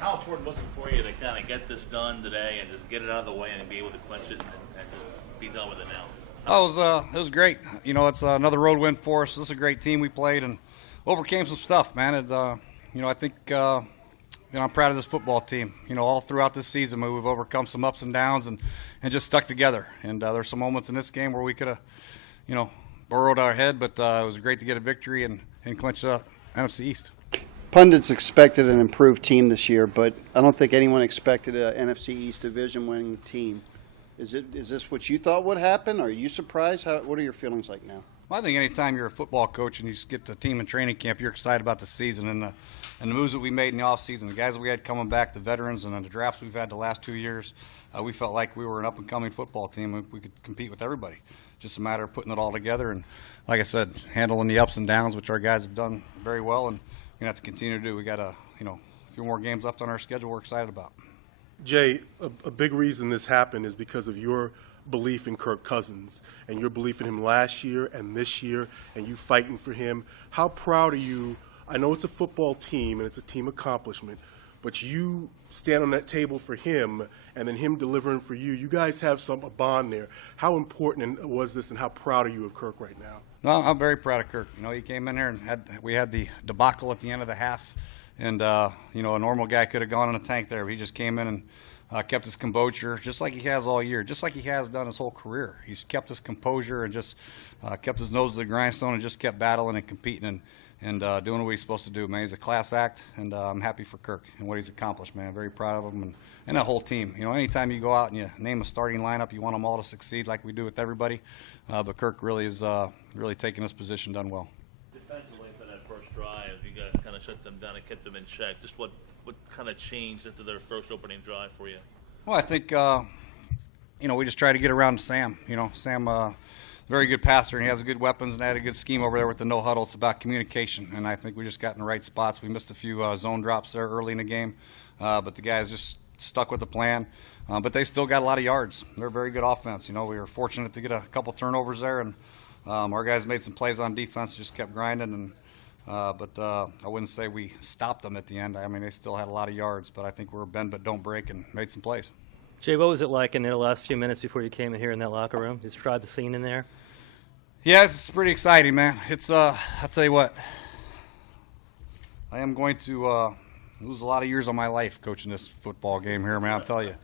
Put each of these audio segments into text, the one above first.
How important was it for you to kind of get this done today and just get it out of the way and be able to clinch it and just be done with it now? It was great. You know, it's another road win for us. This is a great team we played and overcame some stuff, man. I think I'm proud of this football team. You know, all throughout this season, we've overcome some ups and downs and just stuck together. And there's some moments in this game where we could have, burrowed our head, but it was great to get a victory and clinch the NFC East. Pundits expected an improved team this year, but I don't think anyone expected an NFC East division-winning team. Is this what you thought would happen? Are you surprised? What are your feelings like now? Well, I think anytime you're a football coach and you just get the team in training camp, you're excited about the season and the moves that we made in the offseason, the guys that we had coming back, the veterans, and then the drafts we've had the last 2 years. We felt like we were an up-and-coming football team and we could compete with everybody. Just a matter of putting it all together and, like I said, handling the ups and downs, which our guys have done very well, and we're going to have to continue to do. We got a few more games left on our schedule we're excited about. Jay, a big reason this happened is because of your belief in Kirk Cousins and your belief in him last year and this year and you fighting for him. How proud are you? I know it's a football team and it's a team accomplishment, but you stand on that table for him and then him delivering for you. You guys have a bond there. How important was this and how proud are you of Kirk right now? No, I'm very proud of Kirk. You know, he came in there and we had the debacle at the end of the half. And, a normal guy could have gone in a tank there. But he just came in and kept his composure, just like he has all year, just like he has done his whole career. He's kept his composure and just kept his nose to the grindstone and just kept battling and competing and doing what he's supposed to do, man. He's a class act, and I'm happy for Kirk and what he's accomplished, man. Very proud of him and that whole team. You know, anytime you go out and you name a starting lineup, you want them all to succeed like we do with everybody. But Kirk really is really taking his position, done well. Defensively for that first drive, you guys kind of shut them down and kept them in check. Just what kind of changed after their first opening drive for you? Well, I think, we just try to get around Sam. You know, Sam, very good passer, and he has good weapons and had a good scheme over there with the no huddle. It's about communication, and I think we just got in the right spots. We missed a few zone drops there early in the game, but the guys just stuck with the plan. But they still got a lot of yards. They're a very good offense. You know, we were fortunate to get a couple turnovers there, and our guys made some plays on defense, just kept grinding. And but I wouldn't say we stopped them at the end. I mean, they still had a lot of yards, but I think we were bend but don't break and made some plays. Jay, what was it like in the last few minutes before you came in here in that locker room? Describe the scene in there. Yeah, it's pretty exciting, man. It's I'll tell you what, I am going to lose a lot of years of my life coaching this football game here, man. I'll tell you.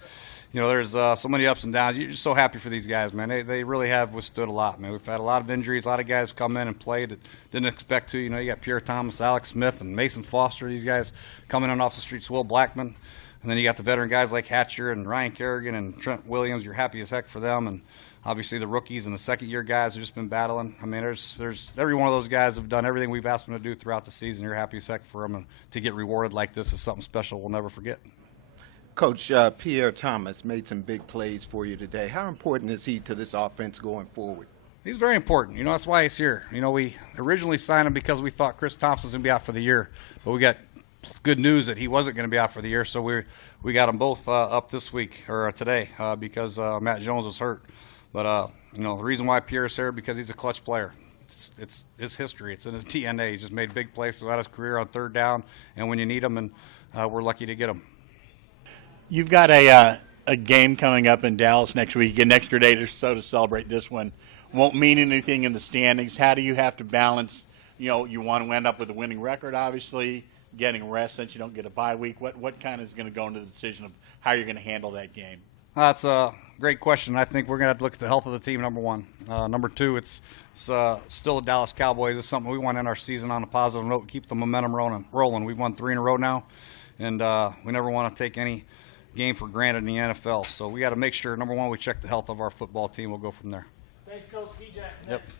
You know, there's so many ups and downs. You're just so happy for these guys, man. They really have withstood a lot, man. We've had a lot of injuries. A lot of guys come in and played that didn't expect to. You know, you got Pierre Thomas, Alex Smith, and Mason Foster. These guys coming in off the streets. Will Blackman. And then you got the veteran guys like Hatcher and Ryan Kerrigan and Trent Williams. You're happy as heck for them. And obviously the rookies and the second-year guys have just been battling. I mean, there's every one of those guys have done everything we've asked them to do throughout the season. You're happy as heck for them. And to get rewarded like this is something special we'll never forget. Coach, Pierre Thomas made some big plays for you today. How important is he to this offense going forward? He's very important. You know, that's why he's here. You know, we originally signed him because we thought Chris Thompson was going to be out for the year. But we got good news that he wasn't going to be out for the year, so we got them both up this week or today because Matt Jones was hurt. But, the reason why Pierre's here because he's a clutch player. It's his history. It's in his DNA. He just made big plays throughout his career on third down, and when you need them, and we're lucky to get them. You've got a game coming up in Dallas next week, an extra day or so to celebrate this one. Won't mean anything in the standings. How do you have to balance, you want to end up with a winning record, obviously, getting rest since you don't get a bye week? What kind of is going to go into the decision of how you're going to handle that game? That's a great question. I think we're going to have to look at the health of the team, number one. Number two, it's still the Dallas Cowboys. It's something we want to end our season on a positive note, keep the momentum rolling. We've won 3 in a row now, and we never want to take any game for granted in the NFL. So we got to make sure, number one, we check the health of our football team. We'll go from there. Thanks, Coach. DJ. Yep.